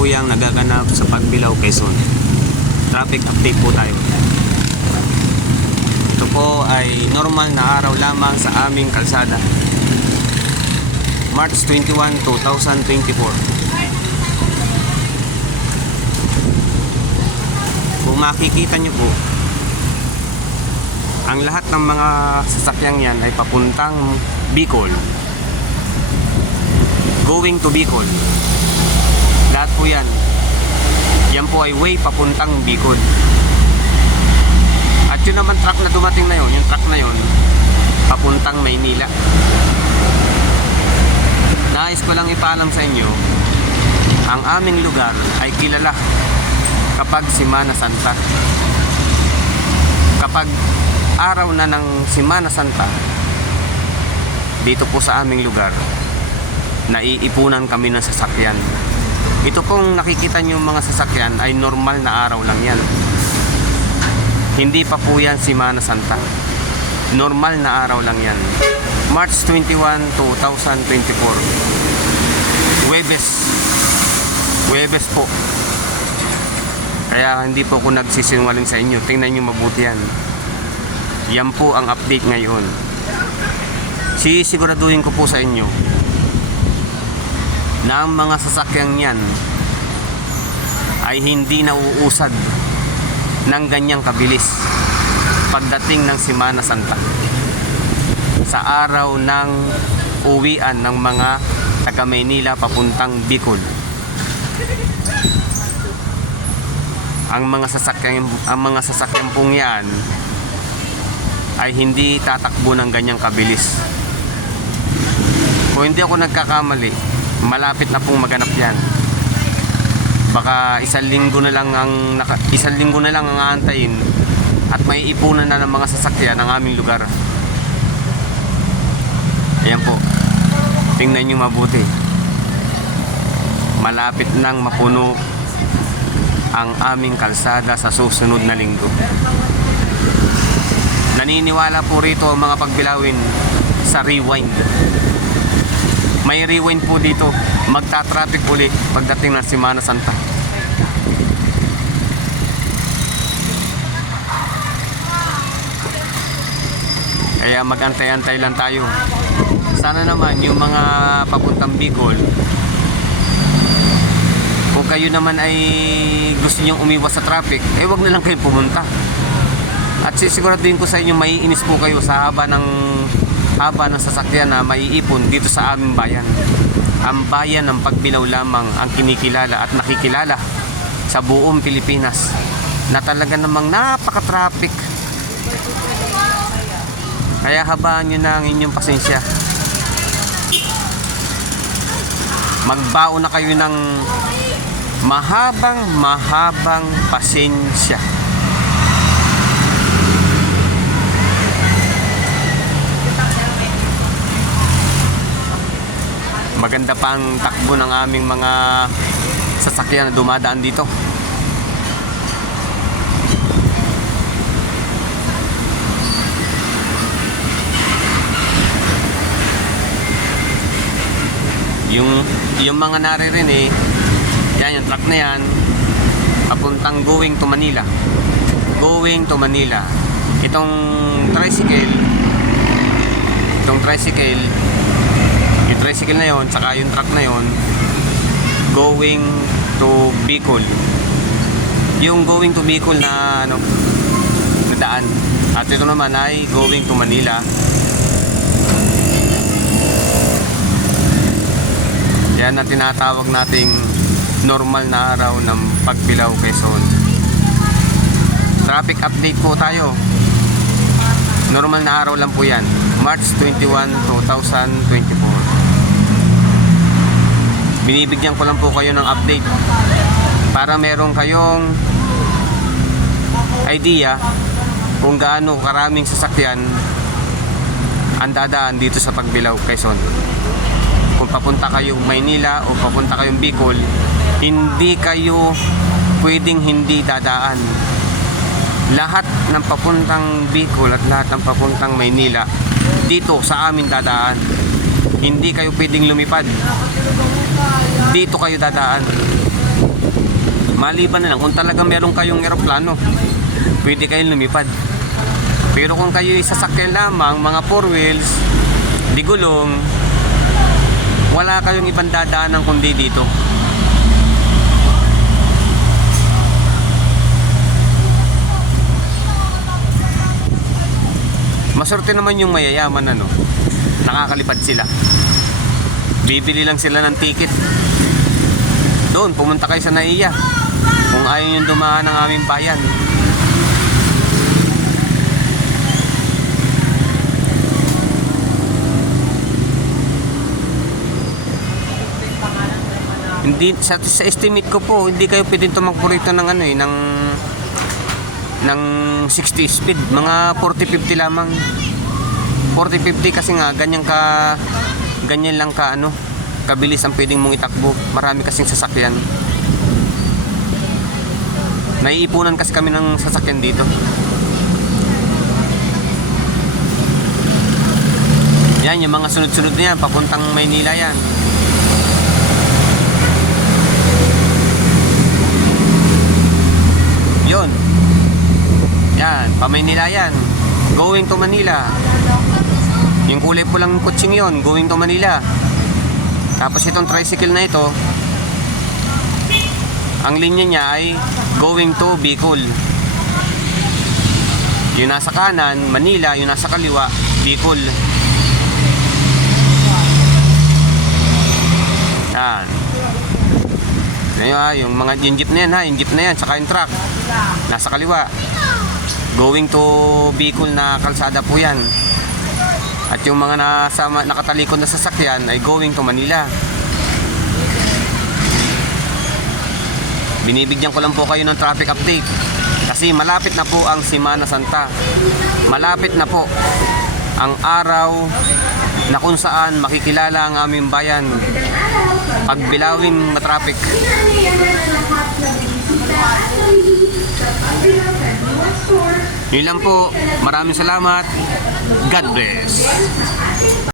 kasalukuyang nagaganap sa Pagbilao, Quezon. Traffic update po tayo. Ito po ay normal na araw lamang sa aming kalsada. March 21, 2024. Kung makikita nyo po, ang lahat ng mga sasakyang yan ay papuntang Bicol. Going to Bicol. Po yan. Yan po ay way papuntang Bicol. At yun naman truck na dumating na yun, yung truck na yun, papuntang Maynila. Nais ko lang ipaalam sa inyo, ang aming lugar ay kilala kapag Simana Santa. Kapag araw na ng Simana Santa, dito po sa aming lugar, naiipunan kami ng sasakyan. Ito pong nakikita nyo mga sasakyan ay normal na araw lang yan. Hindi pa po yan Simana Santa. Normal na araw lang yan. March 21, 2024. Webes. Webes po. Kaya hindi po ako nagsisinungaling sa inyo. Tingnan nyo mabuti yan. Yan po ang update ngayon. Sisiguraduhin ko po sa inyo ang mga sasakyang yan ay hindi nauusad ng ganyang kabilis pagdating ng Simana Santa. Sa araw ng uwian ng mga taga Maynila papuntang Bicol ang mga sasakyan ang mga sasakyan pong yan ay hindi tatakbo ng ganyang kabilis. Kung hindi ako nagkakamali malapit na pong maganap yan. Baka isang linggo na lang ang naka, isang linggo na lang ang aantayin at may ipunan na ng mga sasakyan ng aming lugar. Ayan po. Tingnan nyo mabuti. Malapit nang mapuno ang aming kalsada sa susunod na linggo. Naniniwala po rito ang mga pagbilawin sa rewind may rewind po dito. Magta-traffic uli pagdating ng Semana Santa. Kaya magantay-antay lang tayo. Sana naman yung mga papuntang Bicol kung kayo naman ay gusto nyong umiwas sa traffic eh wag na lang kayo pumunta. At sisiguraduhin ko sa inyo maiinis po kayo sa haba ng haba ng sasakyan na maiipon dito sa aming bayan. Ang bayan ng pagbilaw lamang ang kinikilala at nakikilala sa buong Pilipinas na talaga namang napaka-traffic. Kaya habaan nyo na ang inyong pasensya. Magbao na kayo ng mahabang mahabang pasensya. Maganda pa ang takbo ng aming mga sasakyan na dumadaan dito. Yung yung mga naririnig, yan yung truck na yan, papuntang going to Manila. Going to Manila. Itong tricycle, itong tricycle, yung tricycle na yon saka yung truck na yon going to Bicol. Yung going to Bicol na ano na daan. At ito naman ay going to Manila. Yan ang tinatawag nating normal na araw ng Pagbilao Quezon. Traffic update po tayo. Normal na araw lang po yan. March 21, 2024 binibigyan ko lang po kayo ng update para meron kayong idea kung gaano karaming sasakyan ang dadaan dito sa Pagbilao, Quezon. Kung papunta kayong Maynila o papunta kayong Bicol, hindi kayo pwedeng hindi dadaan. Lahat ng papuntang Bicol at lahat ng papuntang Maynila dito sa amin dadaan. Hindi kayo pwedeng lumipad. Dito kayo dadaan. Maliban na lang kung talagang meron kayong eroplano, pwede kayong lumipad. Pero kung kayo sasakyan lamang, mga four wheels, di gulong, wala kayong ibang dadaanan kundi dito. Maswerte naman yung mayayaman ano. Nakakalipad sila. Bibili lang sila ng ticket. Doon, pumunta kayo sa Naiya. Kung ayaw yung dumaan ng aming bayan. Hindi sa, sa estimate ko po, hindi kayo pwedeng tumakbo rito ng ano eh, ng ng 60 speed, mga 40-50 lamang. 40-50 kasi nga ganyan ka ganyan lang ka ano, kabilis ang pwedeng mong itakbo. Marami kasing sasakyan. Naiipunan kasi kami ng sasakyan dito. Yan, yung mga sunod-sunod na yan, papuntang Maynila yan. Yun. Yan, pa Maynila yan. Going to Manila. Yung kulay pulang kutsing yon, going to Manila. Tapos itong tricycle na ito, ang linya niya ay going to Bicol. Yung nasa kanan, Manila, yung nasa kaliwa, Bicol. Yan. Ayun ha, yung mga yung jeep na yan ha, yung jeep na yan, saka yung truck. Nasa kaliwa. Going to Bicol na kalsada po yan. At yung mga nasa nakatalikod na sasakyan ay going to Manila. Binibigyan ko lang po kayo ng traffic update. Kasi malapit na po ang Simana Santa. Malapit na po ang araw na kung saan makikilala ang aming bayan pagbilawin na traffic. Yun lang po. Maraming salamat. God bless.